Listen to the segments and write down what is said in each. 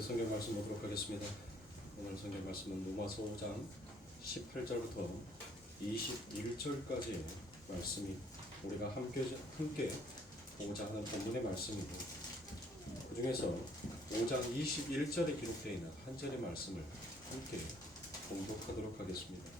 함께 성경 말씀 보도록 하겠습니다. 오늘 성경 말씀은 로마서 5장 18절부터 21절까지의 말씀이 우리가 함께 보고자 하는 본문의 말씀이고, 그 중에서 5장 21절에 기록되어 있는 한 절의 말씀을 함께 봉독하도록 하겠습니다.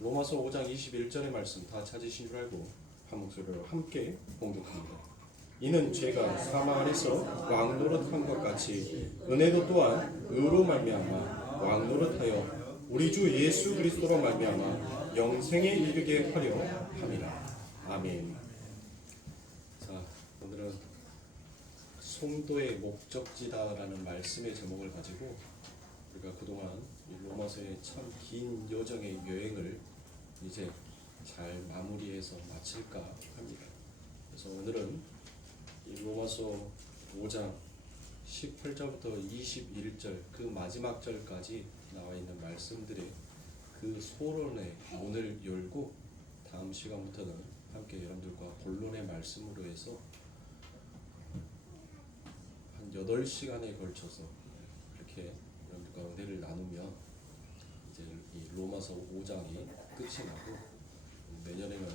로마서 5장 21절의 말씀 다 찾으신 줄 알고 한 목소리로 함께 봉독합니다. 이는 죄가 사망 안에서 왕노릇한 것 같이 은혜도 또한 의로 말미암아 왕노릇하여 우리 주 예수 그리스도로 말미암아 영생에 이르게 하려 함이라. 아멘. 자, 오늘은 성도의 목적지다라는 말씀의 제목을 가지고 우리가 그동안 이 로마서의 참 긴 여정의 여행을 이제 잘 마무리해서 마칠까 합니다. 그래서 오늘은 이 로마서 5장 18절부터 21절 그 마지막 절까지 나와 있는 말씀들의 그 소론의 문을 열고, 다음 시간부터는 함께 여러분들과 본론의 말씀으로 해서 한 8시간에 걸쳐서 이렇게 여러분들과 은혜를 나누면 이제 이 로마서 5장이 끝이 나고, 내년에는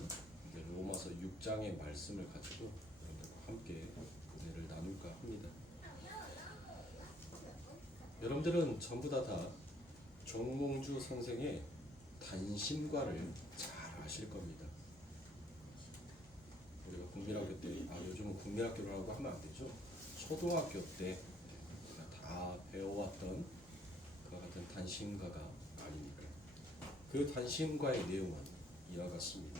이제 로마서 6장의 말씀을 가지고 함께 은혜를 나눌까 합니다. 여러분들은 전부 다 정몽주 선생의 단심과를 잘 아실 겁니다. 우리가 국민학교 때, 요즘은 국민학교라고 하면 안 되죠. 초등학교 때 우리가 다 배워왔던 그와 같은 단심과가 아닙니까? 그 단심과의 내용은 이와 같습니다.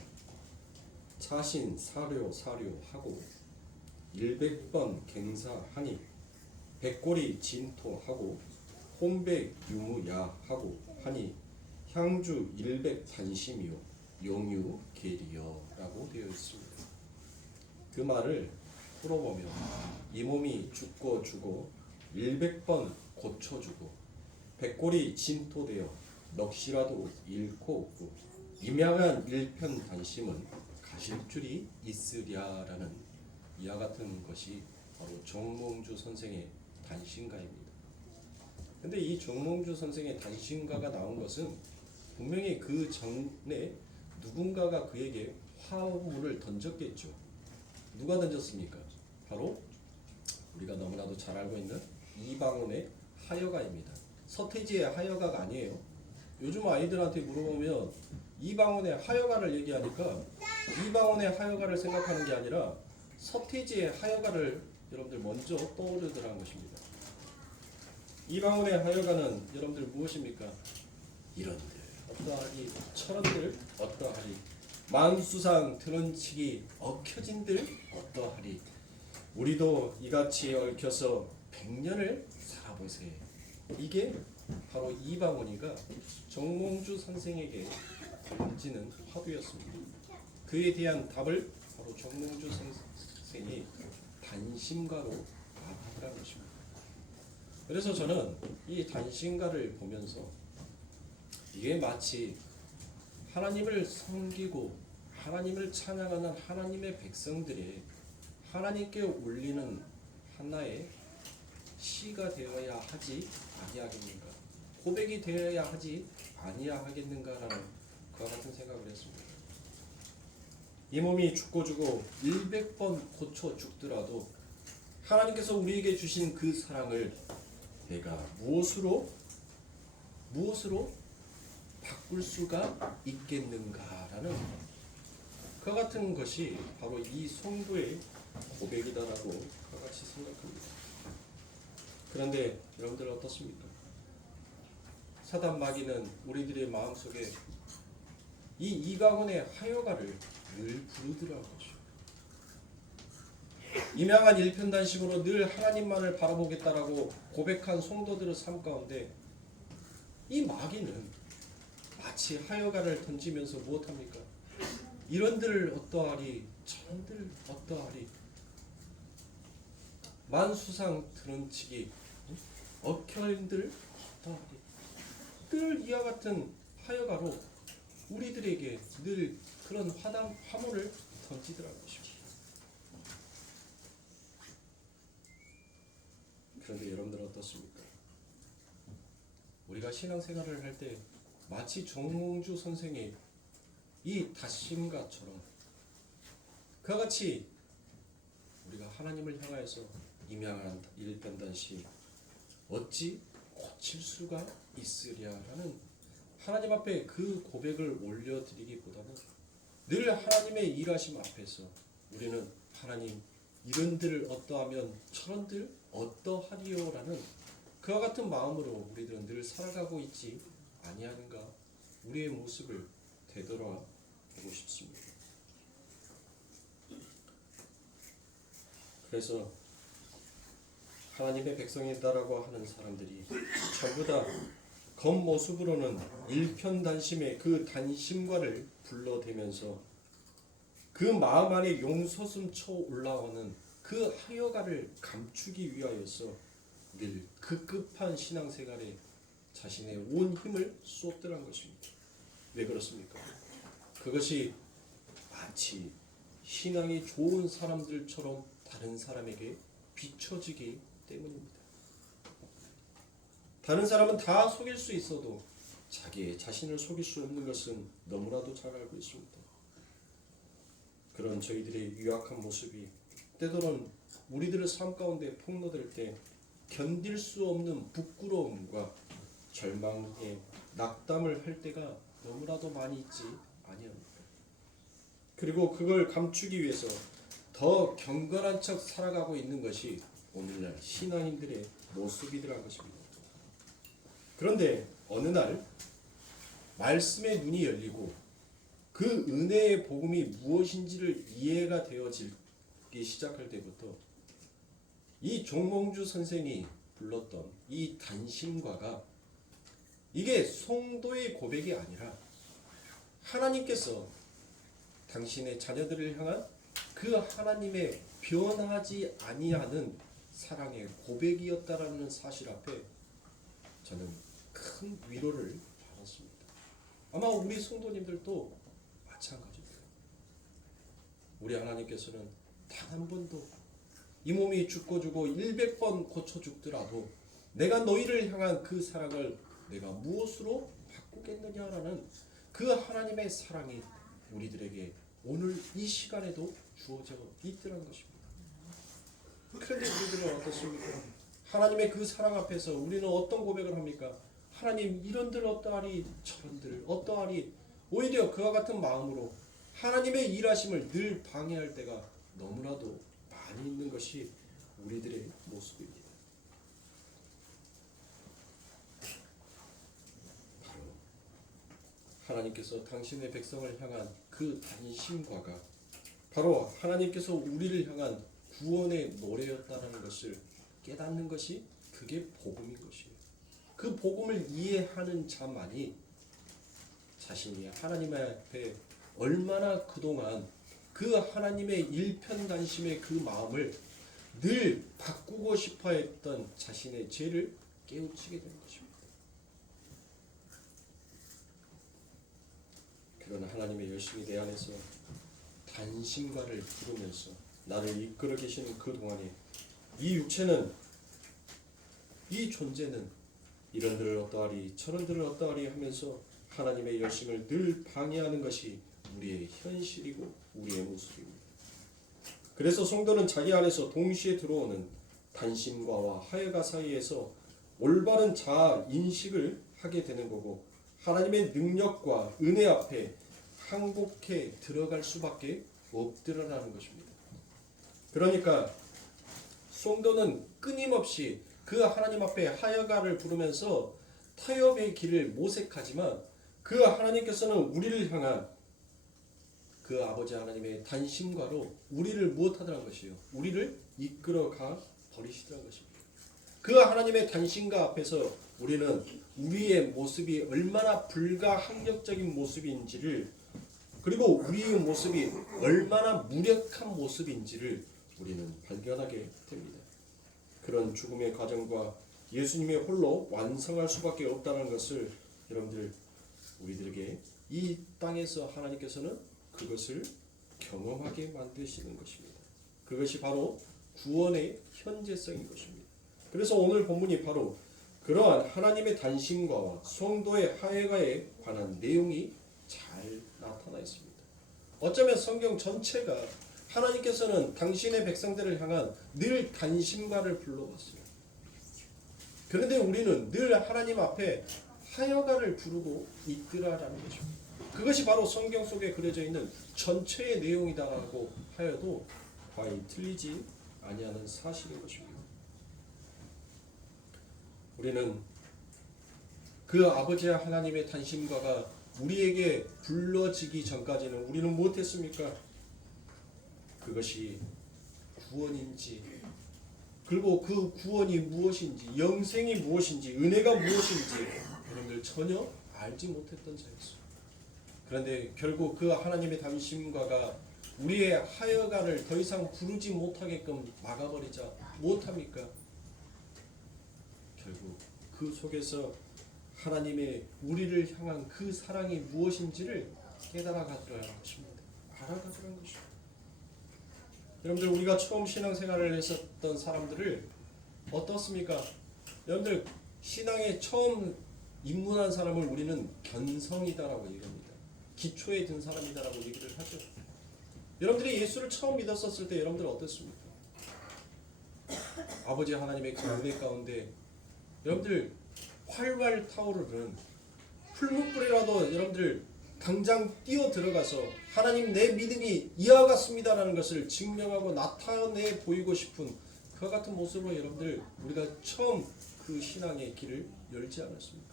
차신 사료하고 100번 갱사하니 백골이 진토하고 혼백 유무야하고 하니 향주 100 단심이요 용유 계리여 라고 되어 있습니다. 그 말을 풀어보면 이 몸이 죽고 주고 100번 고쳐주고 백골이 진토되어 넋이라도 잃고 없고 임양한 일편 단심은 가실 줄이 있으랴라는 이와 같은 것이 바로 정몽주 선생의 단심가입니다. 근데 이 정몽주 선생의 단심가가 나온 것은 분명히 그 전에 누군가가 그에게 화물을 던졌겠죠. 누가 던졌습니까? 바로 우리가 너무나도 잘 알고 있는 이방원의 하여가입니다. 서태지의 하여가가 아니에요. 요즘 아이들한테 물어보면 이방원의 하여가를 얘기하니까 이방원의 하여가를 생각하는 게 아니라 서태지의 하여가를 여러분들 먼저 떠오르더라는 것입니다. 이방원의 하여가는 여러분들 무엇입니까? 이런들 어떠하리, 저런들 어떠하리, 만수상 드런치기 얽혀진들 어떠하리, 우리도 이같이 얽혀서 100년을 살아보세. 이게 바로 이방원이가 정몽주 선생에게 던지는 화두였습니다. 그에 대한 답을 바로 정몽주 선생이 단심가로 답하라는 것입니다. 그래서 저는 이 단심가를 보면서 이게 마치 하나님을 섬기고 하나님을 찬양하는 하나님의 백성들이 하나님께 올리는 하나의 시가 되어야 하지 아니하겠는가, 고백이 되어야 하지 아니하겠는가라는 그와 같은 생각을 했습니다. 이 몸이 죽고 주고 100번 고쳐 죽더라도 하나님께서 우리에게 주신 그 사랑을 내가 무엇으로 바꿀 수가 있겠는가라는 그와 같은 것이 바로 이 성도의 고백이다라고 그와 같이 생각합니다. 그런데 여러분들 어떻습니까? 사단 마귀는 우리들의 마음속에 이 이방원의 하여가를 늘 부르더라고요. 임양한 일편단심으로 늘 하나님만을 바라보겠다라고 고백한 성도들의 삶 가운데 이 마귀는 마치 하여가를 던지면서 무엇합니까? 이런들 어떠하리, 저런들 어떠하리, 만수상 드런치기 얽혀인들 어떠하리, 늘 이와 같은 하여가로 우리들에게 늘 그런 화물을 던지더라고요. 그런데 여러분들 어떻습니까? 우리가 신앙생활을 할 때 마치 정몽주 선생의 이 다심과처럼 그와 같이 우리가 하나님을 향하여서 임양한 일편단심 어찌 고칠 수가 있으랴라는 하나님 앞에 그 고백을 올려드리기보다는 늘 하나님의 일하심 앞에서 우리는 하나님 이런들 어떠하면 저런들 어떠하리요라는 그와 같은 마음으로 우리들은 늘 살아가고 있지 아니하는가 우리의 모습을 되돌아보고 싶습니다. 그래서 하나님의 백성이다라고 하는 사람들이 전부 다 겉모습으로는 일편단심의 그 단심과를 불러대면서 그 마음 안에 용솟음쳐 올라오는 그 하여가를 감추기 위하여서 늘 급급한 신앙생활에 자신의 온 힘을 쏟더란 것입니다. 왜 그렇습니까? 그것이 마치 신앙이 좋은 사람들처럼 다른 사람에게 비춰지기 때문입니다. 다른 사람은 다 속일 수 있어도 자기의 자신을 속일 수 없는 것은 너무나도 잘 알고 있습니다. 그런 저희들의 유약한 모습이 때로는 우리들의 삶 가운데 폭로될 때 견딜 수 없는 부끄러움과 절망에 낙담을 할 때가 너무나도 많이 있지 아니합니까? 그리고 그걸 감추기 위해서 더 경건한 척 살아가고 있는 것이 오늘날 신앙인들의 모습이더란 것입니다. 그런데 어느 날 말씀의 눈이 열리고 그 은혜의 복음이 무엇인지를 이해가 되어지기 시작할 때부터 이 정몽주 선생이 불렀던 이 단심과가 이게 성도의 고백이 아니라 하나님께서 당신의 자녀들을 향한 그 하나님의 변하지 아니하는 사랑의 고백이었다라는 사실 앞에 저는 큰 위로를 받았습니다. 아마 우리 성도님들도 마찬가지입니다. 우리 하나님께서는 단 한 번도 이 몸이 죽고 100번 고쳐 죽더라도 내가 너희를 향한 그 사랑을 내가 무엇으로 바꾸겠느냐라는 그 하나님의 사랑이 우리들에게 오늘 이 시간에도 주어져 있더란 것입니다. 그런데 우리들은 어떻습니까? 하나님의 그 사랑 앞에서 우리는 어떤 고백을 합니까? 하나님 이런들 어떠하리 저런들 어떠하리 오히려 그와 같은 마음으로 하나님의 일하심을 늘 방해할 때가 너무나도 많이 있는 것이 우리들의 모습입니다. 바로 하나님께서 당신의 백성을 향한 그 단심과가 바로 하나님께서 우리를 향한 구원의 노래였다는 것을 깨닫는 것이 그게 복음인 것이에요. 그 복음을 이해하는 자만이 자신이 하나님 앞에 얼마나 그동안 그 하나님의 일편단심의 그 마음을 늘 바꾸고 싶어 했던 자신의 죄를 깨우치게 되는 것입니다. 그러나 하나님의 열심히 내 안에서 단심과를 부르면서 나를 이끌어 계시는 그 동안에 이 육체는 이 존재는 이런들을 어떠하리 저런들을 어떠하리 하면서 하나님의 열심을 늘 방해하는 것이 우리의 현실이고 우리의 모습입니다. 그래서 성도는 자기 안에서 동시에 들어오는 단심과와 하여가 사이에서 올바른 자아 인식을 하게 되는 거고 하나님의 능력과 은혜 앞에 항복해 들어갈 수밖에 없더라는 것입니다. 그러니까 성도는 끊임없이 그 하나님 앞에 하여가를 부르면서 타협의 길을 모색하지만 그 하나님께서는 우리를 향한 그 아버지 하나님의 단심과로 우리를 무엇하더란 것이요? 우리를 이끌어가 버리시더란 것입니다. 그 하나님의 단심과 앞에서 우리는 우리의 모습이 얼마나 불가항력적인 모습인지를 그리고 우리의 모습이 얼마나 무력한 모습인지를 우리는 발견하게 됩니다. 그런 죽음의 과정과 예수님의 홀로 완성할 수밖에 없다는 것을 여러분들 우리들에게 이 땅에서 하나님께서는 그것을 경험하게 만드시는 것입니다. 그것이 바로 구원의 현재성인 것입니다. 그래서 오늘 본문이 바로 그러한 하나님의 단심과 성도의 하회가에 관한 내용이 잘 나타나 있습니다. 어쩌면 성경 전체가 하나님께서는 당신의 백성들을 향한 늘 단심과를 불러왔어요. 그런데 우리는 늘 하나님 앞에 하여가를 부르고 있더라라는 것입니다. 그것이 바로 성경 속에 그려져 있는 전체의 내용이다라고 하여도 과히 틀리지 아니하는 사실인 것입니다. 우리는 그 아버지 하나님의 단심과가 우리에게 불러지기 전까지는 우리는 무엇했습니까? 그것이 구원인지, 그리고 그 구원이 무엇인지, 영생이 무엇인지, 은혜가 무엇인지 여러분들 전혀 알지 못했던 자였어요. 그런데 결국 그 하나님의 단심과가 우리의 하여가를 더 이상 부르지 못하게끔 막아버리자 못합니까? 결국 그 속에서 하나님의 우리를 향한 그 사랑이 무엇인지를 깨달아가더라는 것입니다. 알아가더라는 것입니다. 여러분들 우리가 처음 신앙생활을 했었던 사람들을 어떻습니까? 여러분들 신앙에 처음 입문한 사람을 우리는 견성이다라고 얘기합니다. 기초에 든 사람이다라고 얘기를 하죠. 여러분들이 예수를 처음 믿었었을 때 여러분들 어땠습니까? 아버지 하나님의 그 은혜 가운데 여러분들 활활 타오르는 풀무불이라도 여러분들 당장 뛰어 들어가서 하나님 내 믿음이 이와 같습니다라는 것을 증명하고 나타내 보이고 싶은 그와 같은 모습으로 여러분들 우리가 처음 그 신앙의 길을 열지 않았습니까?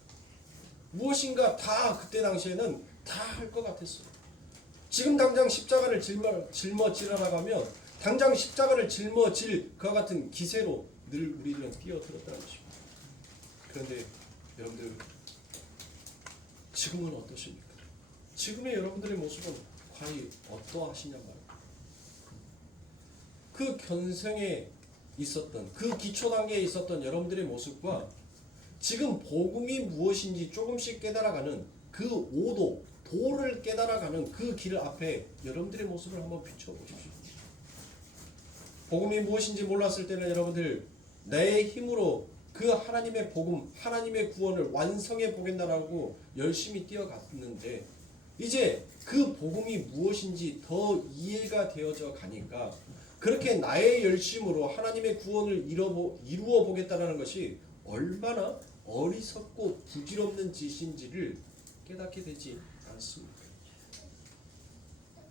무엇인가 다 그때 당시에는 다 할 것 같았어요. 지금 당장 십자가를 짊어지러 나가면 당장 십자가를 짊어질 그와 같은 기세로 늘 우리는 뛰어들었다는 것입니다. 그런데 여러분들 지금은 어떠십니까? 지금의 여러분들의 모습은 과연 어떠하시냐 말입니다. 그 견성에 있었던 그 기초 단계에 있었던 여러분들의 모습과 지금 복음이 무엇인지 조금씩 깨달아가는 그 오도 도를 깨달아가는 그 길 앞에 여러분들의 모습을 한번 비춰보십시오. 복음이 무엇인지 몰랐을 때는 여러분들 내 힘으로 그 하나님의 복음, 하나님의 구원을 완성해 보겠다라고 열심히 뛰어갔는데 이제 그 복음이 무엇인지 더 이해가 되어져 가니까 그렇게 나의 열심으로 하나님의 구원을 이루어 보겠다는 것이 얼마나 어리석고 부질없는 짓인지를 깨닫게 되지 않습니까?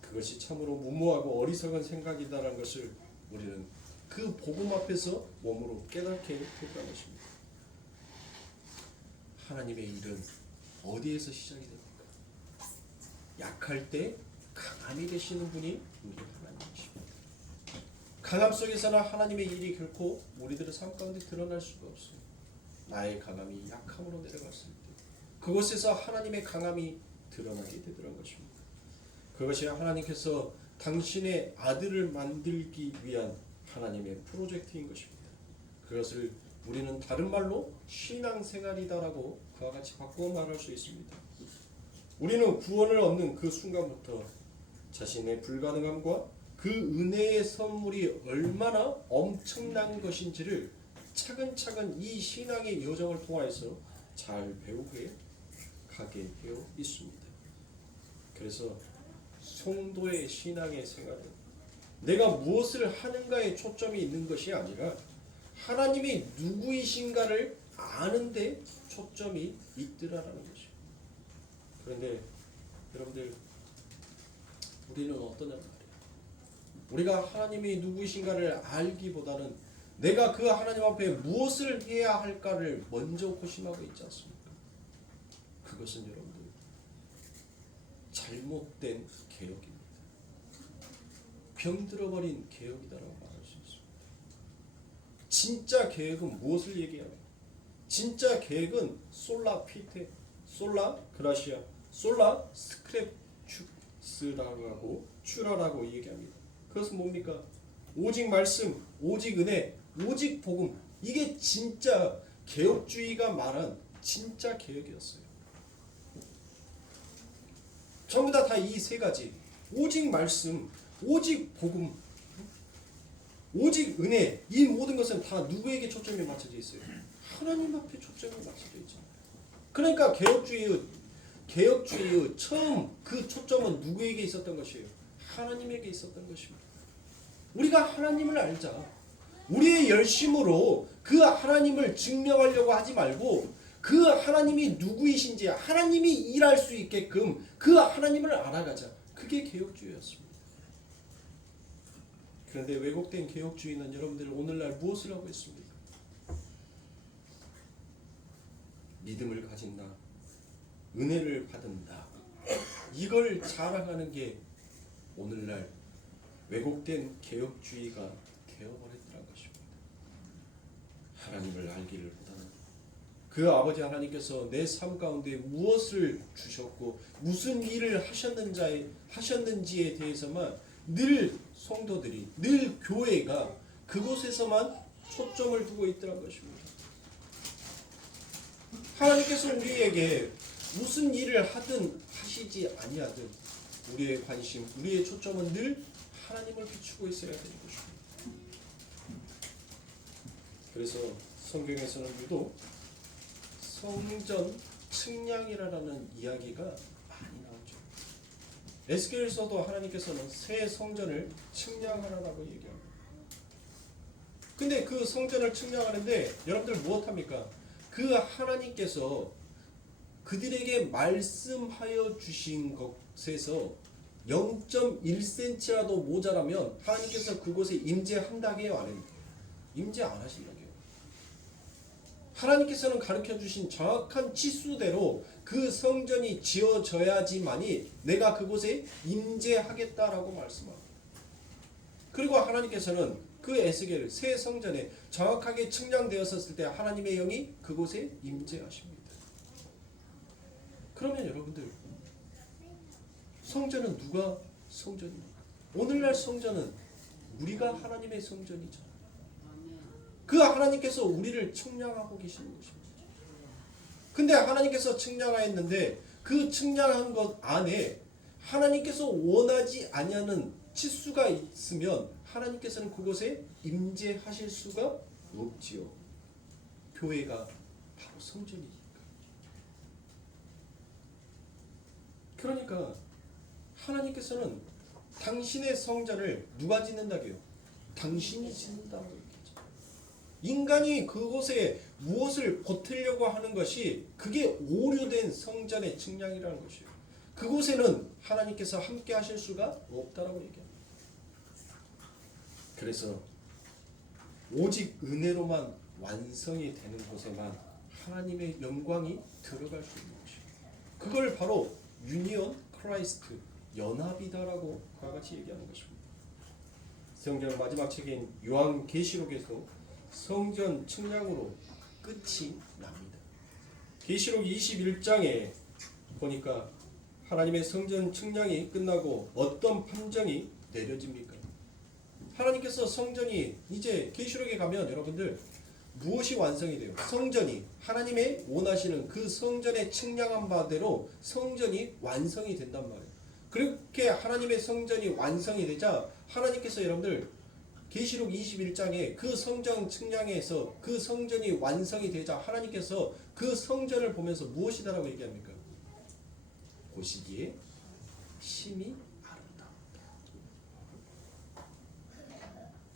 그것이 참으로 무모하고 어리석은 생각이다라는 것을 우리는 그 복음 앞에서 몸으로 깨닫게 됐다는 것입니다. 하나님의 일은 어디에서 시작이 됩니까? 약할 때 강함이 되시는 분이 우리 하나님이십니다. 강함 속에서는 하나님의 일이 결코 우리들의 삶 가운데 드러날 수가 없어요. 나의 강함이 약함으로 내려갔을 때 그곳에서 하나님의 강함이 드러나게 되더란 것입니다. 그것이 하나님께서 당신의 아들을 만들기 위한 하나님의 프로젝트인 것입니다. 그것을 우리는 다른 말로 신앙생활이다라고 그와 같이 바꾸어 말할 수 있습니다. 우리는 구원을 얻는 그 순간부터 자신의 불가능함과 그 은혜의 선물이 얼마나 엄청난 것인지를 차근차근 이 신앙의 여정을 통해서 잘 배우게 가게 되어 있습니다. 그래서 성도의 신앙의 생활은 내가 무엇을 하는가에 초점이 있는 것이 아니라 하나님이 누구이신가를 아는데 초점이 있더라라는 것이에요. 그런데 여러분들 우리는 어떠냐 말이에요. 우리가 하나님이 누구이신가를 알기보다는 내가 그 하나님 앞에 무엇을 해야 할까를 먼저 고심하고 있지 않습니까? 그것은 여러분들 잘못된 개혁입니다. 병들어버린 개혁이다라고 말할 수 있습니다. 진짜 개혁은 무엇을 얘기하냐? 진짜 개혁은 솔라 피테, 솔라 그라시아, 솔라 스크랩추스라고 하고 추라라고 얘기합니다. 그것은 뭡니까? 오직 말씀, 오직 은혜, 오직 복음. 이게 진짜 개혁주의가 말한 진짜 개혁이었어요. 전부 다 이 세 가지. 오직 말씀, 오직 복음, 오직 은혜. 이 모든 것은 다 누구에게 초점이 맞춰져 있어요? 하나님 앞에 초점이 맞춰져 있잖아요. 그러니까 개혁주의의 처음 그 초점은 누구에게 있었던 것이에요? 하나님에게 있었던 것입니다. 우리가 하나님을 알자. 우리의 열심으로 그 하나님을 증명하려고 하지 말고 그 하나님이 누구이신지 하나님이 일할 수 있게끔 그 하나님을 알아가자. 그게 개혁주의였습니다. 그런데 왜곡된 개혁주의는 여러분들 오늘날 무엇을 하고 있습니까? 믿음을 가진다. 은혜를 받은다. 이걸 자랑하는 게 오늘날 왜곡된 개혁주의가 되어버렸다는 것입니다. 하나님을 알기를 보다는 그 아버지 하나님께서 내 삶 가운데 무엇을 주셨고 무슨 일을 하셨는지에 대해서만 늘 성도들이 늘 교회가 그곳에서만 초점을 두고 있더란 것입니다. 하나님께서 우리에게 무슨 일을 하든 하시지 아니하든 우리의 관심, 우리의 초점은 늘 하나님을 비추고 있어야 되는 것입니다. 그래서 성경에서는 유독 성전 측량이라는 이야기가 많이 나오죠. 에스겔에서도 하나님께서는 새 성전을 측량하라고 얘기합니다. 근데 그 성전을 측량하는데 여러분들 무엇합니까? 그 하나님께서 그들에게 말씀하여 주신 것에서 0.1cm라도 모자라면 하나님께서 그곳에 임재한다게요? 안 해요? 임재 안 하신다게요. 하나님께서는 가르쳐 주신 정확한 치수대로 그 성전이 지어져야지만이 내가 그곳에 임재하겠다라고 말씀합니다. 그리고 하나님께서는 그 에스겔 새 성전에 정확하게 측량되었을 때 하나님의 영이 그곳에 임재하십니다. 그러면 여러분들 성전은 누가 성전입니까? 오늘날 성전은 우리가 하나님의 성전이죠. 그 하나님께서 우리를 측량하고 계시는 것입니다. 근데 하나님께서 측량하였는데 그 측량한 것 안에 하나님께서 원하지 아니하는 치수가 있으면 하나님께서는 그곳에 임재하실 수가 없지요. 교회가 바로 성전이니까. 그러니까 하나님께서는 당신의 성전을 누가 짓는다고요? 당신이 짓는다고 얘기하죠. 인간이 그곳에 무엇을 보태려고 하는 것이 그게 오류된 성전의 측량이라는 것이에요. 그곳에는 하나님께서 함께 하실 수가 없다라고 얘기합니다. 그래서 오직 은혜로만 완성이 되는 곳에만 하나님의 영광이 들어갈 수 있는 것이에요. 그걸 바로 유니온 크라이스트, 연합이다라고 그와 같이 얘기하는 것입니다. 성경 마지막 책인 요한계시록에서 성전 측량으로 끝이 납니다. 계시록 21장에 보니까 하나님의 성전 측량이 끝나고 어떤 판정이 내려집니까? 하나님께서 성전이 이제 계시록에 가면 여러분들 무엇이 완성이 돼요? 성전이 하나님의 원하시는 그 성전의 측량한 바대로 성전이 완성이 된단 말이에요. 그렇게 하나님의 성전이 완성이 되자 하나님께서 여러분들 계시록 21장에 그 성전 측량에서 그 성전이 완성이 되자 하나님께서 그 성전을 보면서 무엇이다라고 얘기합니까? 보시기에 심히 아름답다.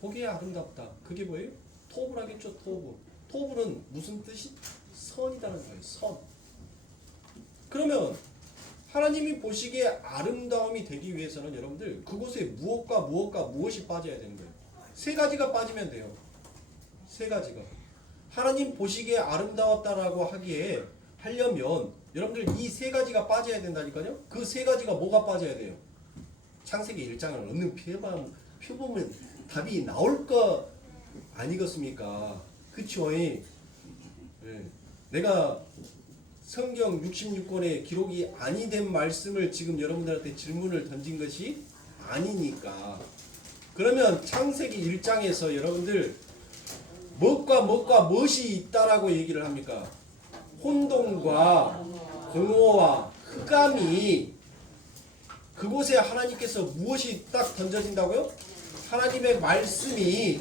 보기에 아름답다. 그게 뭐예요? 토부라겠죠. 토부. 토부는 무슨 뜻이? 선이라는 거예요. 선. 그러면 하나님이 보시기에 아름다움이 되기 위해서는 여러분들 그곳에 무엇이 빠져야 되는 거예요? 세 가지가 빠지면 돼요. 세 가지가. 하나님 보시기에 아름다웠다라고 하려면 여러분들 이 세 가지가 빠져야 된다니까요. 그 세 가지가 뭐가 빠져야 돼요? 창세기 1장을 얻는 펴보면 답이 나올 거 아니겠습니까? 그쵸? 네. 내가 성경 66권의 기록이 아니 된 말씀을 지금 여러분들한테 질문을 던진 것이 아니니까. 그러면 창세기 1장에서 여러분들 무엇과 무엇이 있다라고 얘기를 합니까? 혼돈과 공허와 흑암이 그곳에 하나님께서 무엇이 딱 던져진다고요? 하나님의 말씀이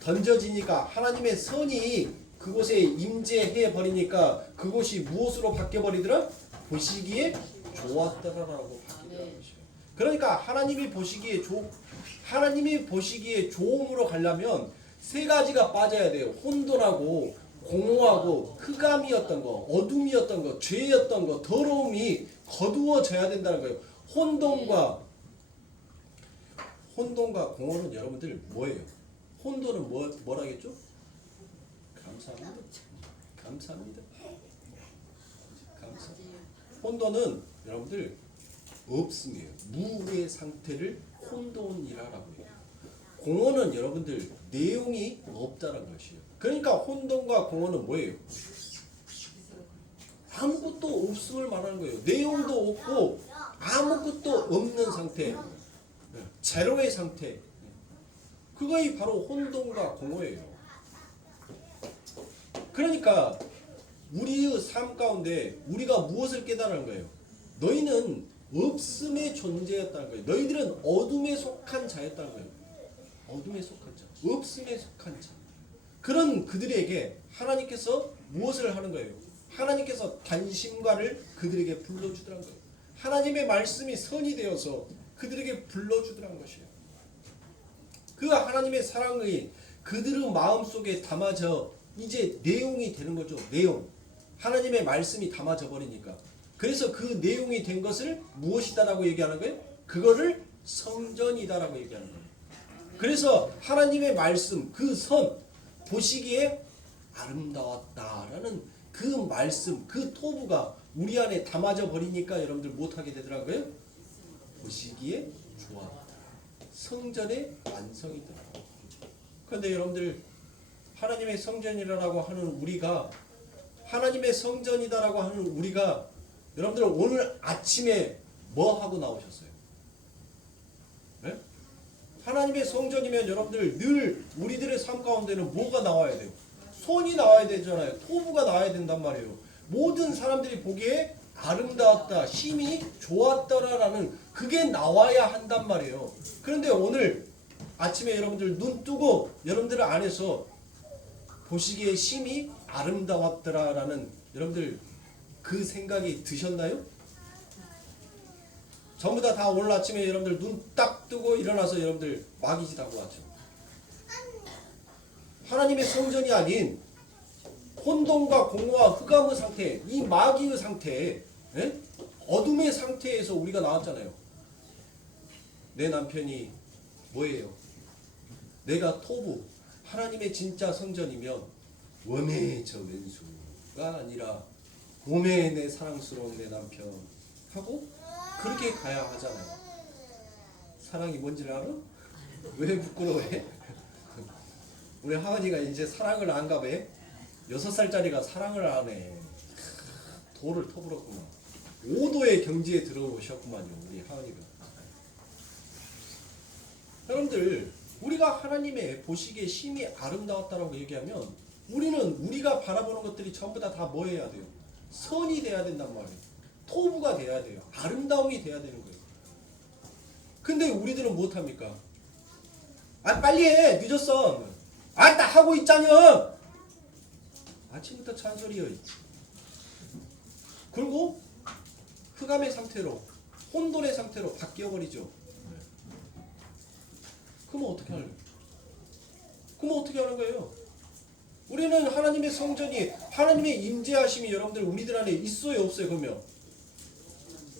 던져지니까 하나님의 선이 그곳에 임재해 버리니까 그곳이 무엇으로 바뀌어 버리더라? 보시기에 좋았더라라고 바뀌더라는 것이에요. 그러니까 하나님이 보시기에 좋음으로 가려면 세 가지가 빠져야 돼요. 혼돈하고 공허하고 흑암이었던 거, 어둠이었던 거, 죄였던 거, 더러움이 거두어져야 된다는 거예요. 혼돈과 공허는 여러분들 뭐예요? 혼돈은 뭐라겠죠? 감사합니다. 혼돈은 여러분들 없음이에요. 무의 상태를 혼돈이라고 해요. 공허는 여러분들 내용이 없다는 것이에요. 그러니까 혼돈과 공허는 뭐예요? 아무것도 없음을 말하는 거예요. 내용도 없고 아무것도 없는 상태, 제로의 상태. 그것이 바로 혼돈과 공허예요. 그러니까 우리의 삶 가운데 우리가 무엇을 깨달은 거예요? 너희는 없음의 존재였다는 거예요. 너희들은 어둠에 속한 자였다는 거예요. 어둠에 속한 자, 없음에 속한 자. 그런 그들에게 하나님께서 무엇을 하는 거예요? 하나님께서 단심과를 그들에게 불러주더란 거예요. 하나님의 말씀이 선이 되어서 그들에게 불러주더란 것이에요. 그 하나님의 사랑이 그들의 마음속에 담아져 이제 내용이 되는 거죠. 내용. 하나님의 말씀이 담아져 버리니까. 그래서 그 내용이 된 것을 무엇이다라고 얘기하는 거예요? 그거를 성전이다라고 얘기하는 거예요. 그래서 하나님의 말씀, 그 선, 보시기에 아름다웠다라는 그 말씀, 그 토부가 우리 안에 담아져 버리니까 여러분들 못하게 되더라고요. 보시기에 좋았다. 성전의 완성이다. 그런데 여러분들 하나님의 성전이라고 하는 우리가, 하나님의 성전이다라고 하는 우리가, 여러분들 오늘 아침에 뭐 하고 나오셨어요? 네? 하나님의 성전이면 여러분들 늘 우리들의 삶 가운데는 뭐가 나와야 돼요? 손이 나와야 되잖아요. 토부가 나와야 된단 말이에요. 모든 사람들이 보기에 아름다웠다, 힘이 좋았더라라는 그게 나와야 한단 말이에요. 그런데 오늘 아침에 여러분들 눈 뜨고 여러분들 안에서 보시기에 힘이 아름다웠더라라는 여러분들 그 생각이 드셨나요? 전부 다 오늘 아침에 여러분들 눈 딱 뜨고 일어나서 여러분들 마귀짓 하고 왔죠. 하나님의 성전이 아닌 혼돈과 공허와 흑암의 상태, 이 마귀의 상태, 어둠의 상태에서 우리가 나왔잖아요. 내 남편이 뭐예요? 내가 토부, 하나님의 진짜 성전이면 웜의 저 왼수가 아니라 봄의 내 사랑스러운 내 남편 하고 그렇게 가야 하잖아요. 사랑이 뭔지를 알아? 왜 부끄러워해? 우리 하은이가 이제 사랑을 안 가배. 6살짜리가 사랑을 안 해. 도를 터불었구만. 5도의 경지에 들어오셨구만요, 우리 하은이가. 여러분들, 우리가 하나님의 보시기에 심히 아름다웠다라고 얘기하면 우리는 우리가 바라보는 것들이 전부 다 뭐 해야 돼요? 선이 돼야 된단 말이에요. 토부가 돼야 돼요. 아름다움이 돼야 되는 거예요. 근데 우리들은 못합니까? 아, 빨리 해! 늦었어! 아, 나 하고 있잖여! 아침부터 잔소리여. 그리고 흑암의 상태로, 혼돈의 상태로 바뀌어버리죠. 그러면 어떻게 하는 거예요? 그러면 어떻게 하는 거예요? 우리는 하나님의 성전이, 하나님의 임재하심이 여러분들 우리들 안에 있어요, 없어요? 그러면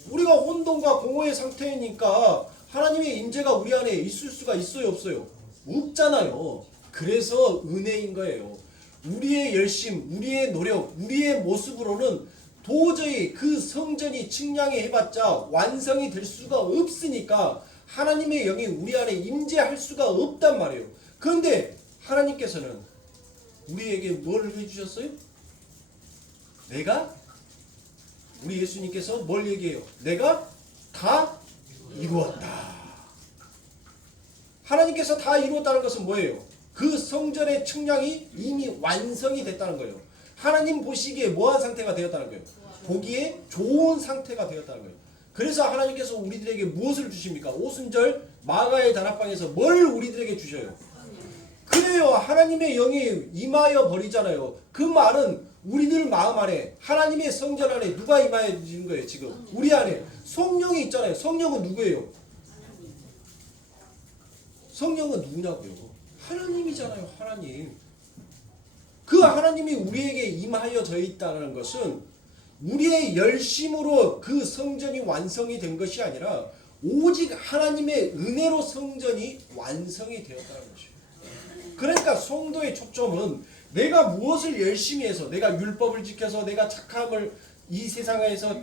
우리가 혼돈과 공허의 상태이니까 하나님의 임재가 우리 안에 있을 수가 있어요, 없어요? 없잖아요. 그래서 은혜인 거예요. 우리의 열심, 우리의 노력, 우리의 모습으로는 도저히 그 성전이 측량해 해봤자 완성이 될 수가 없으니까 하나님의 영이 우리 안에 임재할 수가 없단 말이에요. 그런데 하나님께서는 우리에게 뭘 해주셨어요? 우리 예수님께서 뭘 얘기해요? 내가 다 이루었다. 하나님께서 다 이루었다는 것은 뭐예요? 그 성전의 측량이 이미 완성이 됐다는 거예요. 하나님 보시기에 뭐한 상태가 되었다는 거예요? 보기에 좋은 상태가 되었다는 거예요. 그래서 하나님께서 우리들에게 무엇을 주십니까? 오순절 마가의 다락방에서 뭘 우리들에게 주셔요? 그래요. 하나님의 영이 임하여 버리잖아요. 그 말은 우리들 마음 안에 하나님의 성전 안에 누가 임하여진 거예요? 지금 우리 안에 성령이 있잖아요. 성령은 누구예요? 성령은 누구냐고요? 하나님이잖아요. 하나님. 그 하나님이 우리에게 임하여져 있다는 것은 우리의 열심으로 그 성전이 완성이 된 것이 아니라 오직 하나님의 은혜로 성전이 완성이 되었다는 것이에요. 그러니까 성도의 초점은 내가 무엇을 열심히 해서 내가 율법을 지켜서 내가 착함을 이 세상에서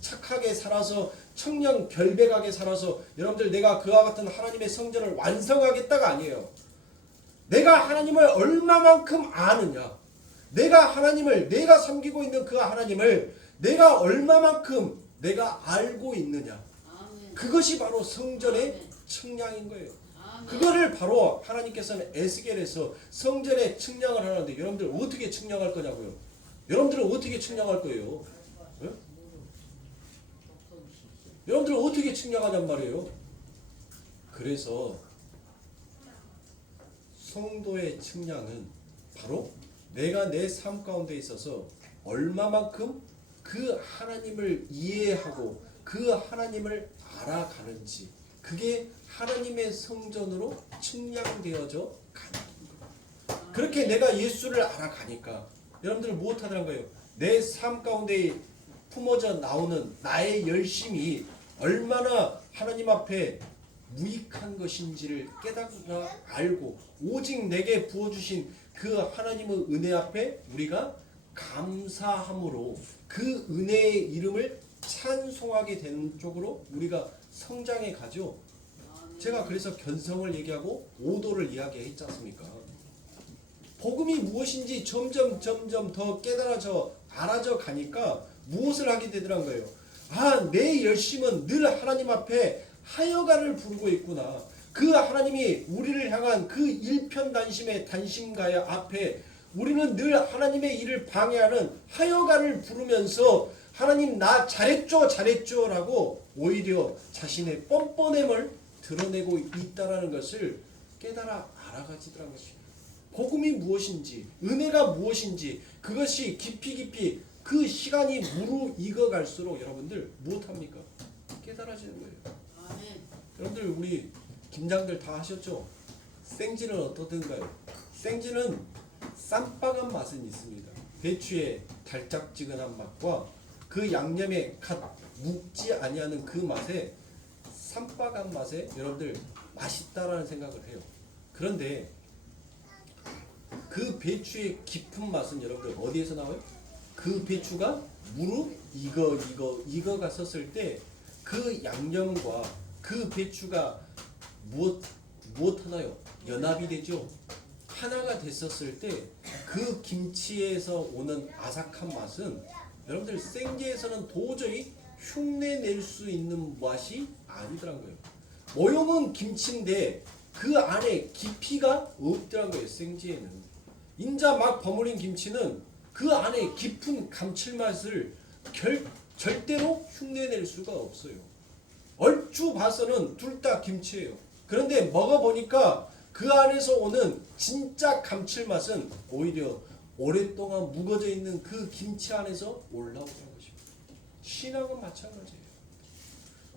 착하게 살아서 청년 결백하게 살아서 여러분들 내가 그와 같은 하나님의 성전을 완성하겠다가 아니에요. 내가 하나님을 얼마만큼 아느냐, 내가 하나님을 내가 섬기고 있는 그 하나님을 내가 얼마만큼 내가 알고 있느냐, 그것이 바로 성전의 측량인 거예요. 그거를 바로 하나님께서는 에스겔에서 성전의 측량을 하는데 여러분들 어떻게 측량할 거냐고요? 여러분들은 어떻게 측량할 거예요? 네? 여러분들은 어떻게 측량하냔 말이에요? 그래서 성도의 측량은 바로 내가 내 삶 가운데 있어서 얼마만큼 그 하나님을 이해하고 그 하나님을 알아가는지, 그게 하나님의 성전으로 측량되어져 가는 거예요. 그렇게 내가 예수를 알아가니까 여러분들 무엇하더란 거예요? 내 삶 가운데 품어져 나오는 나의 열심이 얼마나 하나님 앞에 무익한 것인지를 깨닫고 알고 오직 내게 부어주신 그 하나님의 은혜 앞에 우리가 감사함으로 그 은혜의 이름을 찬송하게 되는 쪽으로 우리가 성장해 가죠. 제가 그래서 견성을 얘기하고 오도를 이야기했지 않습니까? 복음이 무엇인지 점점 더 깨달아져 알아져 가니까 무엇을 하게 되더란 거예요. 아, 내 열심은 늘 하나님 앞에 하여가를 부르고 있구나. 그 하나님이 우리를 향한 그 일편단심의 단심가의 앞에 우리는 늘 하나님의 일을 방해하는 하여가를 부르면서 하나님 나 잘했죠 라고 오히려 자신의 뻔뻔함을 드러내고 있다는 것을 깨달아 알아가지더라는 것입니다. 복음이 무엇인지 은혜가 무엇인지 그것이 깊이 그 시간이 무르익어갈수록 여러분들 무엇합니까? 깨달아지는 거예요. 여러분들 우리 김장들 다 하셨죠? 생지는 어떻든가요? 생지는 쌈박한 맛은 있습니다. 배추의 달짝지근한 맛과 그 양념에 갓 묵지 아니하는 그 맛에 쌈박한 맛에 여러분들 맛있다라는 생각을 해요. 그런데 그 배추의 깊은 맛은 여러분들 어디에서 나와요? 그 배추가 익어가 섰을 때 그 양념과 그 배추가 무엇 하나요? 연합이 되죠. 하나가 됐었을 때 그 김치에서 오는 아삭한 맛은 여러분들 생계에서는 도저히 흉내낼 수 있는 맛이 아니더란 거예요. 모형은 김치인데 그 안에 깊이가 없더란 거예요. 생지에는. 인자 막 버무린 김치는 그 안에 깊은 감칠맛을 절대로 흉내낼 수가 없어요. 얼추 봐서는 둘 다 김치예요. 그런데 먹어보니까 그 안에서 오는 진짜 감칠맛은 오히려 오랫동안 묵어져 있는 그 김치 안에서 올라오는 것입니다. 신앙은 마찬가지예요.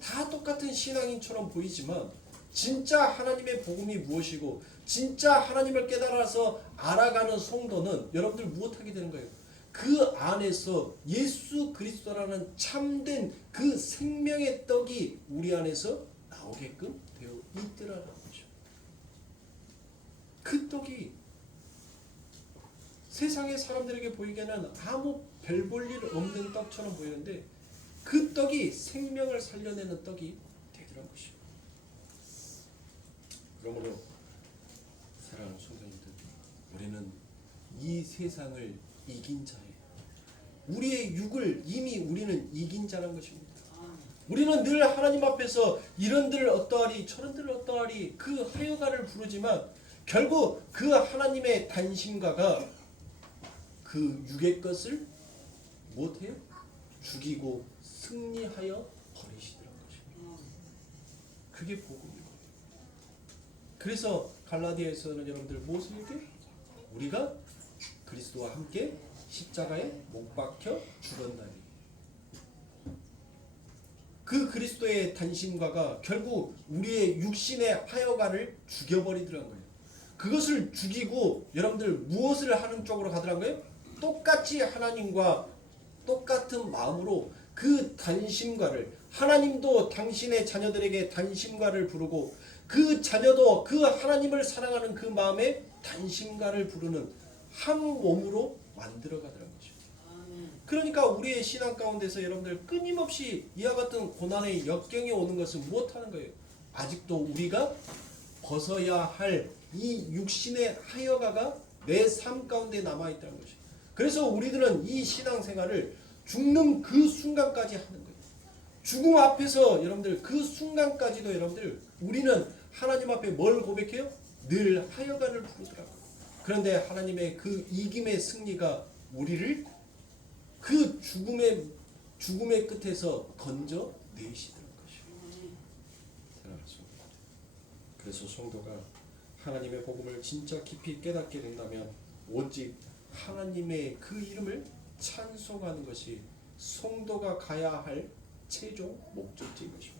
다 똑같은 신앙인처럼 보이지만 진짜 하나님의 복음이 무엇이고 진짜 하나님을 깨달아서 알아가는 성도는 여러분들 무엇하게 되는 거예요? 그 안에서 예수 그리스도라는 참된 그 생명의 떡이 우리 안에서 나오게끔 되어 있더라는 거죠. 그 떡이 세상의 사람들에게 보이기에는 아무 별 볼 일 없는 떡처럼 보이는데 그 떡이 생명을 살려내는 떡이 되더라는 것이죠. 그러므로 사랑하는 성도님들, 우리는 이 세상을 이긴 자예요. 우리의 육을 이미 우리는 이긴 자라는 것입니다. 우리는 늘 하나님 앞에서 이런들 어떠하리 저런들 어떠하리 그 하여가를 부르지만 결국 그 하나님의 단심가가 그 육의 것을 못해요? 죽이고 승리하여 버리시더라는 것입니다. 그게 복음이에요. 그래서 갈라디아에서는 여러분들 무엇을 얘기해? 우리가 그리스도와 함께 십자가에 못 박혀 죽었나니. 그 그리스도의 단신과가 결국 우리의 육신의 하여가를 죽여버리더란 거예요. 그것을 죽이고 여러분들 무엇을 하는 쪽으로 가더란 거예요? 똑같이 하나님과 똑같은 마음으로 그 단심과를, 하나님도 당신의 자녀들에게 단심과를 부르고 그 자녀도 그 하나님을 사랑하는 그 마음에 단심과를 부르는 한 몸으로 만들어가더란 것이죠. 그러니까 우리의 신앙 가운데서 여러분들 끊임없이 이와 같은 고난의 역경이 오는 것은 무엇하는 거예요? 아직도 우리가 벗어야 할 이 육신의 하여가가 내 삶 가운데 남아있다는 것이죠. 그래서 우리들은 이 신앙생활을 죽는 그 순간까지 하는 거예요. 죽음 앞에서 여러분들 그 순간까지도 여러분들 우리는 하나님 앞에 뭘 고백해요? 늘 하여간을 부르더라고요. 그런데 하나님의 그 이김의 승리가 우리를 그 죽음의 끝에서 건져 내시는 것이에요. 그래서 성도가 하나님의 복음을 진짜 깊이 깨닫게 된다면 오직 하나님의 그 이름을 찬송하는 것이 성도가 가야 할 최종 목적지인 것입니다.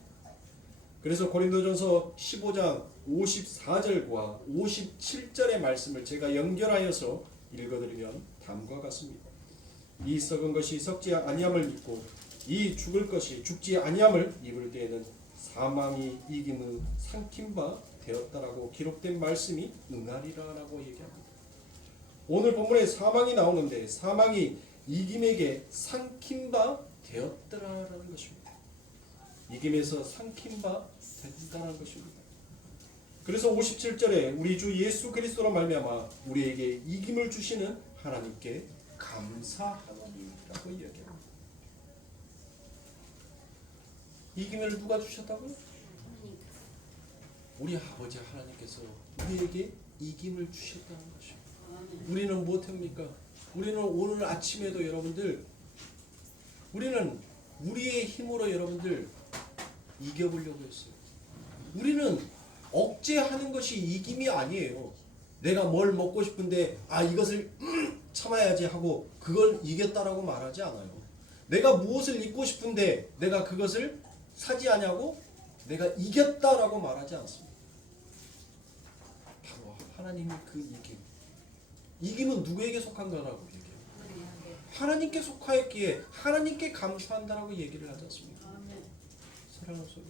그래서 고린도전서 15장 54절과 57절의 말씀을 제가 연결하여서 읽어드리면 다음과 같습니다. 이 썩은 것이 썩지 아니함을 입고 이 죽을 것이 죽지 아니함을 입을 때에는 사망이 이김의 삼킨 바 되었다라고 기록된 말씀이 응하리라라고 얘기합니다. 오늘 본문에 사망이 나오는데 사망이 이김에게 삼킨 바 되었더라라는 것입니다. 이김에서 삼킨 바 된다는 것입니다. 그래서 57절에 우리 주 예수 그리스도로 말미암아 우리에게 이김을 주시는 하나님께 감사하노니라고 이야기합니다. 이김을 누가 주셨다고요? 우리 아버지 하나님께서 우리에게 이김을 주셨다는 것입니다. 우리는 무엇입니까? 우리는 오늘 아침에도 여러분들 우리는 우리의 힘으로 여러분들 이겨보려고 했어요. 우리는 억제하는 것이 이김이 아니에요. 내가 뭘 먹고 싶은데 이것을 참아야지 하고 그걸 이겼다라고 말하지 않아요. 내가 무엇을 입고 싶은데 내가 그것을 사지 않냐고 내가 이겼다라고 말하지 않습니다. 바로 하나님의 그 이김. 이김은 누구에게 속한가라고 얘기해요? 하나님께 속하였기에 하나님께 감사한다라고 얘기를 하지 않습니까? 사랑하는 소리.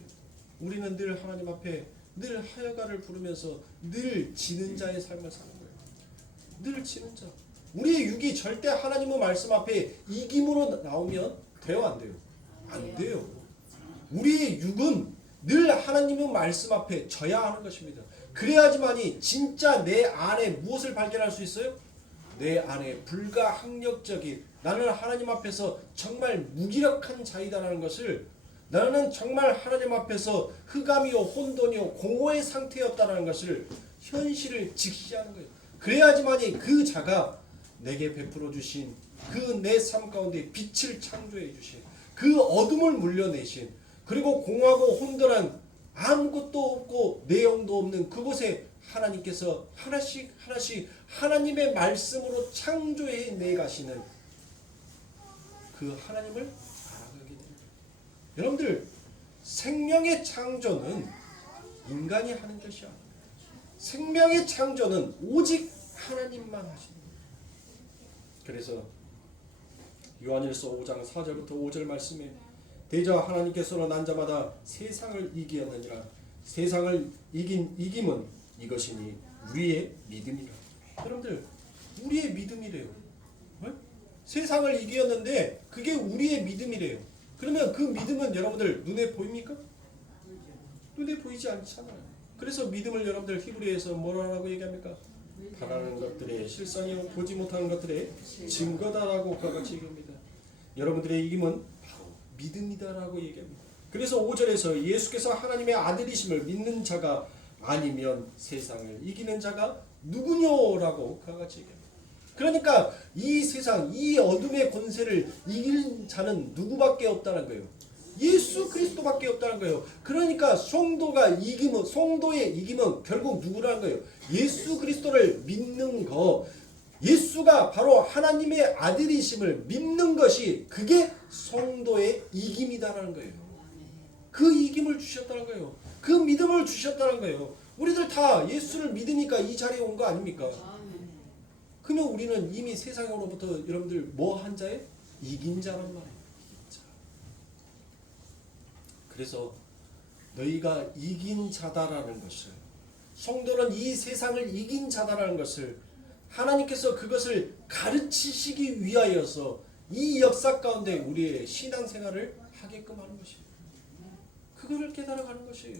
우리는 늘 하나님 앞에 늘 하여가를 부르면서 늘 지는 자의 삶을 사는 거예요. 늘 지는 자. 우리의 육이 절대 하나님의 말씀 앞에 이김으로 나오면 돼요, 안 돼요? 안 돼요. 우리의 육은 늘 하나님의 말씀 앞에 져야 하는 것입니다. 그래야지만이 진짜 내 안에 무엇을 발견할 수 있어요? 내 안에 불가항력적인 나는 하나님 앞에서 정말 무기력한 자이다라는 것을 나는 정말 하나님 앞에서 흑암이요 혼돈이요 공허의 상태였다는 것을 현실을 직시하는 거예요. 그래야지만이 그 자가 내게 베풀어 주신 그 내 삶 가운데 빛을 창조해 주신 그 어둠을 물려내신 그리고 공하고 혼돈한 아무것도 없고 내용도 없는 그곳에 하나님께서 하나씩 하나님의 말씀으로 창조해 내가시는 그 하나님을 알아가게 됩니다. 여러분들 생명의 창조는 인간이 하는 것이 아닙니다. 생명의 창조는 오직 하나님만 하시는 거예요. 그래서 요한일서 5장 4절부터 5절 말씀에 대저 하나님께서는 난 자마다 세상을 이기었느니라. 세상을 이긴 이김은 이것이니 우리의 믿음이라. 여러분들 우리의 믿음이래요. 네? 세상을 이기었는데 그게 우리의 믿음이래요. 그러면 그 믿음은 여러분들 눈에 보입니까? 눈에 보이지 않잖아요. 그래서 믿음을 여러분들 히브리에서 뭐라고 얘기합니까? 바라는 것들의 실상이요 보지 못하는 것들의 증거다라고 그와 같이 얘기합니다. 여러분들의 이김은 바로 믿음이다라고 얘기합니다. 그래서 5절에서 예수께서 하나님의 아들이심을 믿는 자가 아니면 세상을 이기는 자가 누구냐라고 그와 같이 얘기합니다. 그러니까 이 세상 이 어둠의 권세를 이길 자는 누구밖에 없다는 거예요. 예수 그리스도밖에 없다는 거예요. 그러니까 성도의 이김은 결국 누구라는 거예요? 예수 그리스도를 믿는 거. 예수가 바로 하나님의 아들이심을 믿는 것이 그게 성도의 이김이다라는 거예요. 그 이김을 주셨다는 거예요. 그 믿음을 주셨다는 거예요. 우리들 다 예수를 믿으니까 이 자리에 온 거 아닙니까? 그러면 우리는 이미 세상으로부터 여러분들 뭐 한 자에? 이긴 자란 말이에요. 이긴 자. 그래서 너희가 이긴 자다라는 것을, 성도는 이 세상을 이긴 자다라는 것을 하나님께서 그것을 가르치시기 위하여서 이 역사 가운데 우리의 신앙생활을 하게끔 하는 것이에요. 그거를 깨달아가는 것이에요.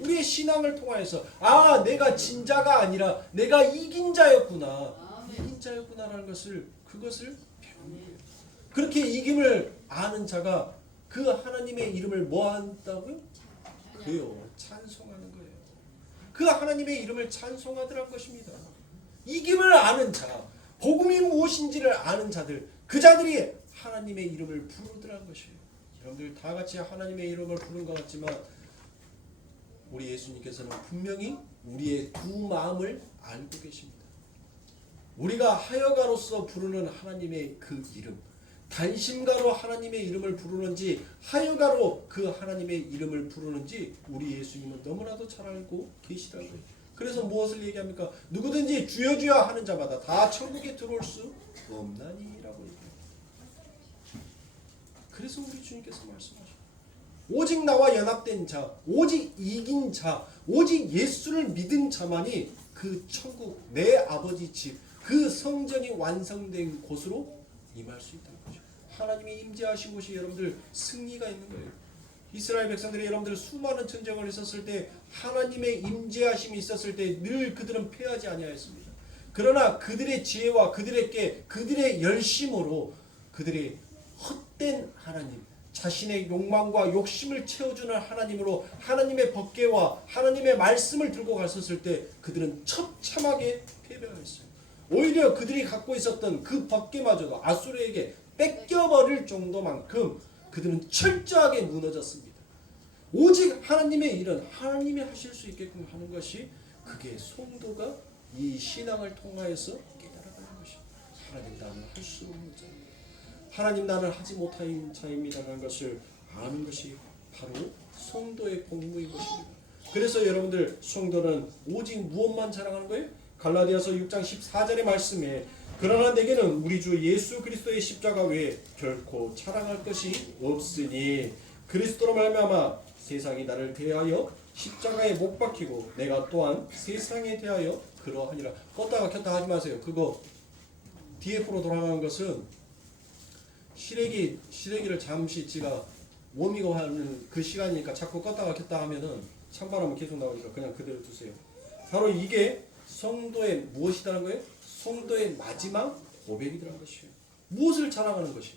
우리의 신앙을 통하여서 아, 내가 진자가 아니라 내가 이긴 자였구나. 이긴 자였구나라는 그것을 배우는 거예요. 그렇게 이김을 아는 자가 그 하나님의 이름을 뭐 한다고요? 그요. 찬송하는 거예요. 그 하나님의 이름을 찬송하더란 것입니다. 이김을 아는 자, 복음이 무엇인지를 아는 자들, 그 자들이 하나님의 이름을 부르더란 것이에요. 여러분들 다 같이 하나님의 이름을 부른 것 같지만 우리 예수님께서는 분명히 우리의 두 마음을 알고 계십니다. 우리가 하여가로서 부르는 하나님의 그 이름, 단심가로 하나님의 이름을 부르는지 하여가로 그 하나님의 이름을 부르는지 우리 예수님은 너무나도 잘 알고 계시다는 거예요. 그래서 무엇을 얘기합니까? 누구든지 주여 주여 하는 자마다 다 천국에 들어올 수 없나니라고 얘기해요. 그래서 우리 주님께서 말씀하셔요. 오직 나와 연합된 자, 오직 이긴 자, 오직 예수를 믿은 자만이 그 천국, 내 아버지 집, 그 성전이 완성된 곳으로 임할 수 있다는 거죠. 하나님이 임재하신 곳이 여러분들 승리가 있는 거예요. 이스라엘 백성들이 여러분들 수많은 전쟁을 있었을 때 하나님의 임재하심이 있었을 때 늘 그들은 패하지 아니하였습니다. 그러나 그들의 지혜와 그들의 열심으로 그들이 헛된 하나님, 자신의 욕망과 욕심을 채워주는 하나님으로 하나님의 법궤와 하나님의 말씀을 들고 갔었을 때 그들은 처참하게 패배하였어요. 오히려 그들이 갖고 있었던 그 법궤마저도 아수르에게 뺏겨버릴 정도만큼 그들은 철저하게 무너졌습니다. 오직 하나님의 일은 하나님이 하실 수 있게끔 하는 것이 그게 성도가 이 신앙을 통하여서 깨달아가는 것입니다. 하나님 나는 할 수 없는 자입니다. 하나님 나는 하지 못하는 자입니다라는 것을 아는 것이 바로 성도의 공무인 것입니다. 그래서 여러분들 성도는 오직 무엇만 자랑하는 거예요? 갈라디아서 6장 14절의 말씀에 그러나 내게는 우리 주 예수 그리스도의 십자가 외에 결코 자랑할 것이 없으니 그리스도로 말미암아 세상이 나를 대하여 십자가에 못 박히고 내가 또한 세상에 대하여 그러하니라. 껐다가 켰다 하지 마세요. 그거 DF로 돌아가는 것은 시래기를 잠시 지가 워밍업 하는 그 시간이니까 자꾸 껐다가 켰다 하면은 찬바람은 계속 나오니까 그냥 그대로 두세요. 바로 이게 성도의 무엇이라는 거예요? 성도의 마지막 고백이라는 것이에요. 무엇을 자랑하는 것이?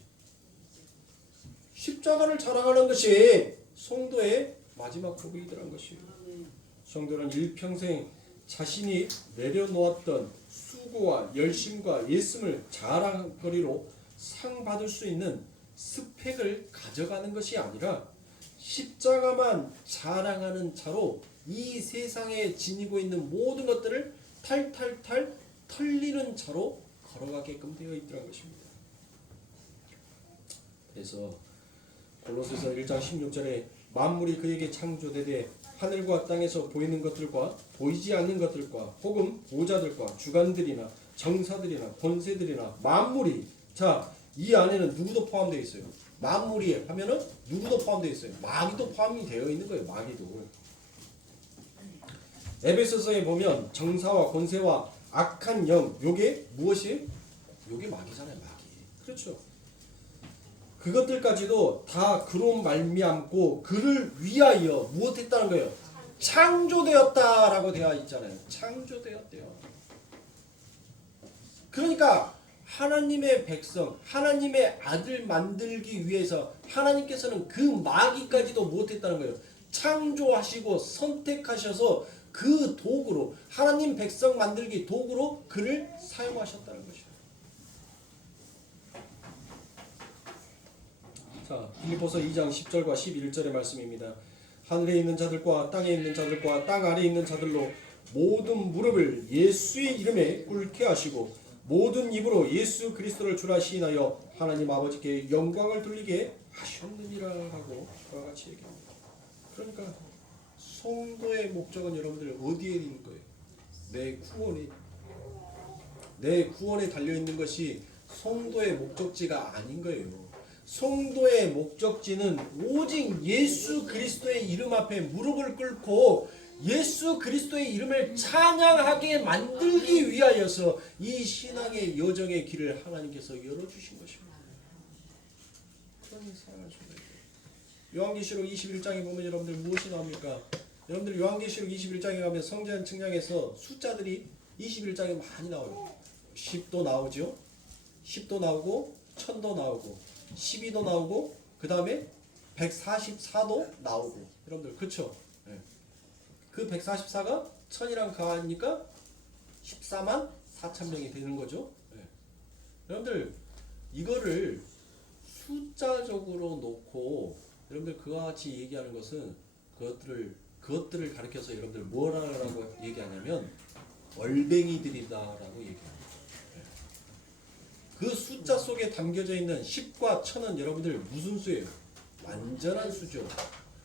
십자가를 자랑하는 것이 성도의 마지막 고백이라는 것이에요. 성도는 일평생 자신이 내려놓았던 수고와 열심과 예씀을 자랑거리로 상 받을 수 있는 스펙을 가져가는 것이 아니라 십자가만 자랑하는 자로 이 세상에 지니고 있는 모든 것들을 탈탈탈 털리는 자로 걸어가게끔 되어 있더란 것입니다. 그래서 골로새서 1장 16절에 만물이 그에게 창조되되 하늘과 땅에서 보이는 것들과 보이지 않는 것들과 혹은 보좌들과 주관들이나 정사들이나 권세들이나 만물이 자, 이 안에는 누구도 포함되어 있어요. 만물이 하면은 누구도 포함되어 있어요. 마귀도 포함이 되어 있는 거예요. 마귀도. 에베소서에 보면 정사와 권세와 악한 영, 요게 무엇이? 요게 마귀잖아요. 마귀. 그렇죠. 그것들까지도 다 그로 말미암고 그를 위하여 무엇했다는 거예요? 창조되었다라고 되어 있잖아요. 창조되었대요. 그러니까 하나님의 백성, 하나님의 아들 만들기 위해서 하나님께서는 그 마귀까지도 무엇했다는 거예요? 창조하시고 선택하셔서 그 도구로 하나님 백성 만들기 도구로 그를 사용하셨다는 것이에요. 자, 빌립보서 2장 10절과 11절의 말씀입니다. 하늘에 있는 자들과 땅에 있는 자들과 땅 아래에 있는 자들로 모든 무릎을 예수의 이름에 꿇게 하시고 모든 입으로 예수 그리스도를 주라 시인하여 하나님 아버지께 영광을 돌리게 하셨느니라라고 그와 같이 얘기합니다. 그러니까 성도의 목적은 여러분들 어디에 있는 거예요? 내 구원에 달려 있는 것이 성도의 목적지가 아닌 거예요. 성도의 목적지는 오직 예수 그리스도의 이름 앞에 무릎을 꿇고 예수 그리스도의 이름을 찬양하게 만들기 위하여서 이 신앙의 여정의 길을 하나님께서 열어주신 것입니다. 그런 사랑을 쏟아요. 요한계시록 21장에 보면 여러분들 무엇이 나옵니까? 여러분들 요한계시록 21장에 가면 성전 측량에서 숫자들이 21장에 많이 나와요. 10도 나오죠. 10도 나오고 1000도 나오고 12도 나오고 그 다음에 144도 나오고 여러분들 그쵸? 네. 그 144가 1000이랑 가하니까 14만 4천명이 되는 거죠. 네. 여러분들 이거를 숫자적으로 놓고 여러분들 그와 같이 얘기하는 것은 그것들을 가리켜서 여러분들 뭐라고 얘기하냐면 얼뱅이들이다라고 얘기합니다. 그 숫자 속에 담겨져 있는 10과 1000은 여러분들 무슨 수예요? 완전한 수죠.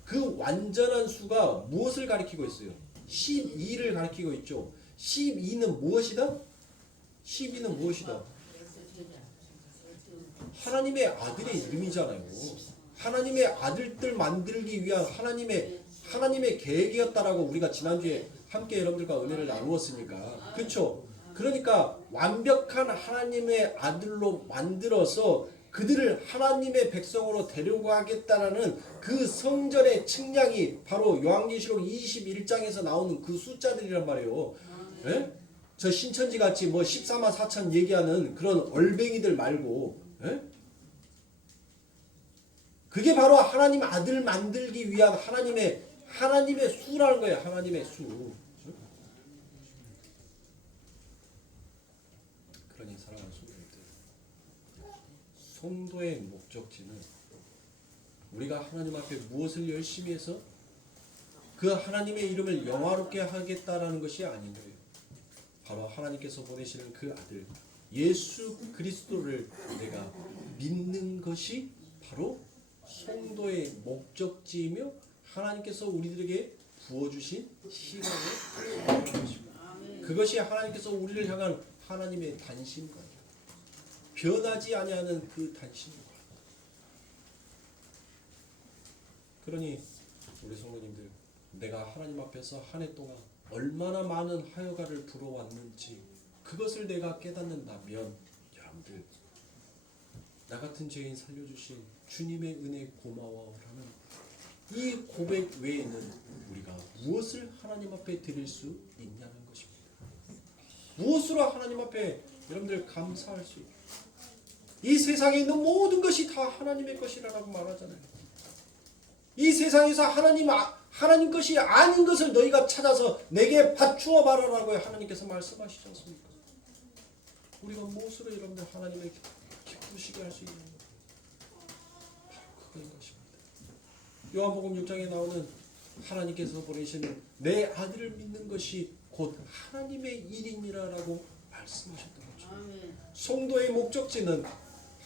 그 완전한 수가 무엇을 가리키고 있어요? 12를 가리키고 있죠. 12는 무엇이다? 12는 무엇이다? 하나님의 아들의 이름이잖아요. 하나님의 아들들 만들기 위한 하나님의 계획이었다라고 우리가 지난주에 함께 여러분들과 은혜를 나누었으니까. 그렇죠? 그러니까 완벽한 하나님의 아들로 만들어서 그들을 하나님의 백성으로 데려가겠다라는 그 성전의 측량이 바로 요한계시록 21장에서 나오는 그 숫자들이란 말이에요. 예? 저 신천지 같이 뭐 14만 4천 얘기하는 그런 얼뱅이들 말고, 예? 그게 바로 하나님 아들 만들기 위한 하나님의 수라는 거예요. 하나님의 수. 그러니 사랑하는 성도님들, 성도의 목적지는 우리가 하나님 앞에 무엇을 열심히 해서 그 하나님의 이름을 영화롭게 하겠다라는 것이 아닌 거예요. 바로 하나님께서 보내시는 그 아들 예수 그리스도를 내가 믿는 것이 바로 성도의 목적지이며 하나님께서 우리들에게 부어주신 희망의 것입니다. 그것이 하나님께서 우리를 향한 하나님의 단심과 변하지 아니하는 그 단심과. 그러니 우리 성도님들, 내가 하나님 앞에서 한 해 동안 얼마나 많은 하여가를 불어왔는지 그것을 내가 깨닫는다면 여러분들 나 같은 죄인 살려주신 주님의 은혜 고마워라는 이 고백 외에는 우리가 무엇을 하나님 앞에 드릴 수 있냐는 것입니다. 무엇으로 하나님 앞에 여러분들 감사할 수 있고 이 세상에 있는 모든 것이 다 하나님의 것이라고 말하잖아요. 이 세상에서 하나님 것이 아닌 것을 너희가 찾아서 내게 바추어 말하라고 하나님께서 말씀하시지 않습니까? 우리가 무엇으로 여러분들 하나님의 기쁘시게 할 수 있는 것? 바로 그거인 것입니다. 요한복음 6장에 나오는 하나님께서 보내시는 내 아들을 믿는 것이 곧 하나님의 일이니라라고 말씀하셨던 거죠. 성도의 목적지는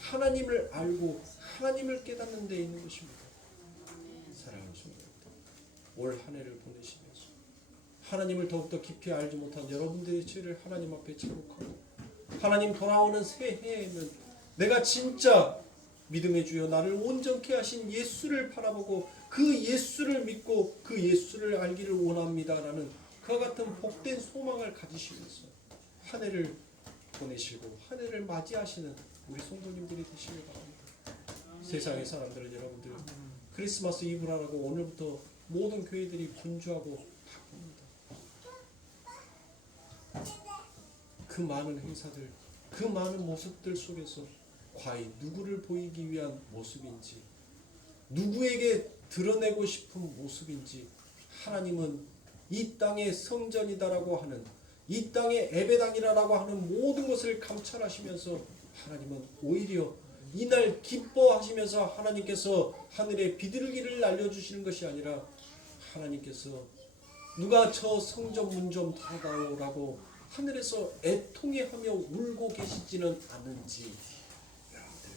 하나님을 알고 하나님을 깨닫는 데 있는 것입니다. 사랑하는 성도들, 올 한 해를 보내시면서 하나님을 더욱더 깊이 알지 못한 여러분들의 죄를 하나님 앞에 제목하고 하나님 돌아오는 새해에는 내가 진짜 믿음의 주여 나를 온전케 하신 예수를 바라보고 그 예수를 믿고 그 예수를 알기를 원합니다라는 그와 같은 복된 소망을 가지시면서 한 해를 보내시고 한 해를 맞이하시는 우리 성도님들이 되시길 바랍니다. 세상의 사람들은 여러분들 크리스마스 이브라고 오늘부터 모든 교회들이 분주하고 바쁩니다. 그 많은 행사들, 그 많은 모습들 속에서 과연 누구를 보이기 위한 모습인지, 누구에게 드러내고 싶은 모습인지, 하나님은 이 땅의 성전이다라고 하는, 이 땅의 예배당이라고 하는 모든 것을 감찰하시면서 하나님은 오히려 이날 기뻐하시면서 하나님께서 하늘에 비둘기를 날려주시는 것이 아니라 하나님께서 누가 저 성전 문 좀 닫아다오라고 하늘에서 애통해하며 울고 계시지는 않은지 여러분들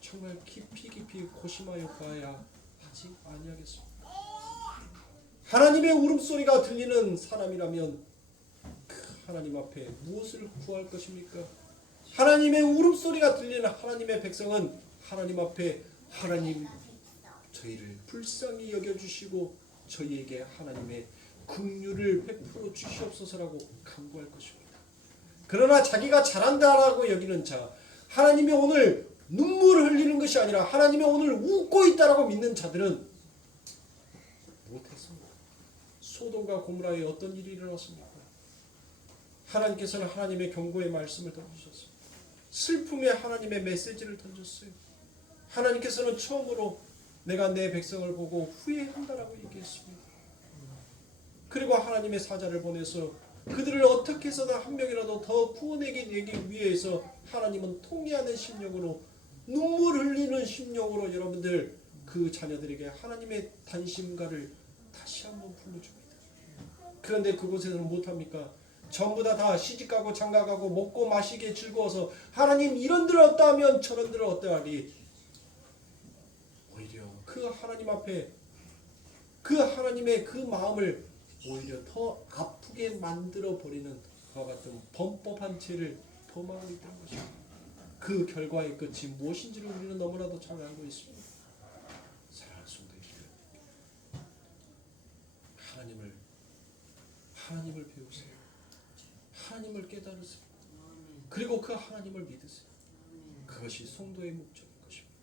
정말 깊이 고심하여 봐야 하지 아니하겠습니까? 하나님의 울음소리가 들리는 사람이라면 그 하나님 앞에 무엇을 구할 것입니까? 하나님의 울음소리가 들리는 하나님의 백성은 하나님 앞에 하나님 저희를 불쌍히 여겨주시고 저희에게 하나님의 긍휼을 베풀어 주시옵소서라고 간구할 것입니다. 그러나 자기가 잘한다라고 여기는 자, 하나님이 오늘 눈물을 흘리는 것이 아니라 하나님이 오늘 웃고 있다라고 믿는 자들은 못했습니다. 소돔과 고모라에 어떤 일이 일어났습니까? 하나님께서는 하나님의 경고의 말씀을 던지셨어요. 슬픔에 하나님의 메시지를 던졌어요. 하나님께서는 처음으로 내가 내 백성을 보고 후회한다라고 얘기했습니다. 그리고 하나님의 사자를 보내서 그들을 어떻게 해서든 한 명이라도 더 구원하게 되기 위해서 하나님은 통회하는 심령으로 눈물 흘리는 심령으로 여러분들 그 자녀들에게 하나님의 단심가를 다시 한번 불러줍니다. 그런데 그곳에서는 못합니까? 전부 다 시집가고 장가가고 먹고 마시기에 즐거워서 하나님 이런들 어떠하면 저런들 어떠하리. 오히려 그 하나님 앞에 그 하나님의 그 마음을 오히려 더 아프게 만들어 버리는 그와 같은 범법한 죄를 범하고 있다는 것입니다. 그 결과의 끝이 무엇인지를 우리는 너무나도 잘 알고 있습니다. 사랑하는 성도님들, 하나님을 배우세요. 하나님을 깨달으세요. 그리고 그 하나님을 믿으세요. 그것이 성도의 목적인 것입니다.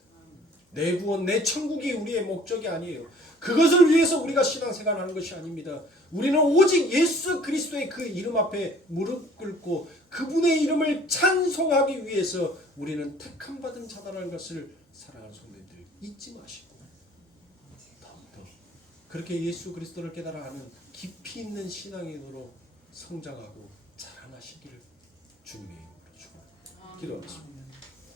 내 구원, 내 천국이 우리의 목적이 아니에요. 그것을 위해서 우리가 신앙생활하는 것이 아닙니다. 우리는 오직 예수 그리스도의 그 이름 앞에 무릎 꿇고 그분의 이름을 찬송하기 위해서 우리는 택함받은 자다라는 것을 사랑하는 성도님들 잊지 마시고 더욱더 그렇게 예수 그리스도를 깨달아가는 깊이 있는 신앙인으로 성장하고 자라나시기를 주님의 이름으로 축원합니다. 기도하겠습니다.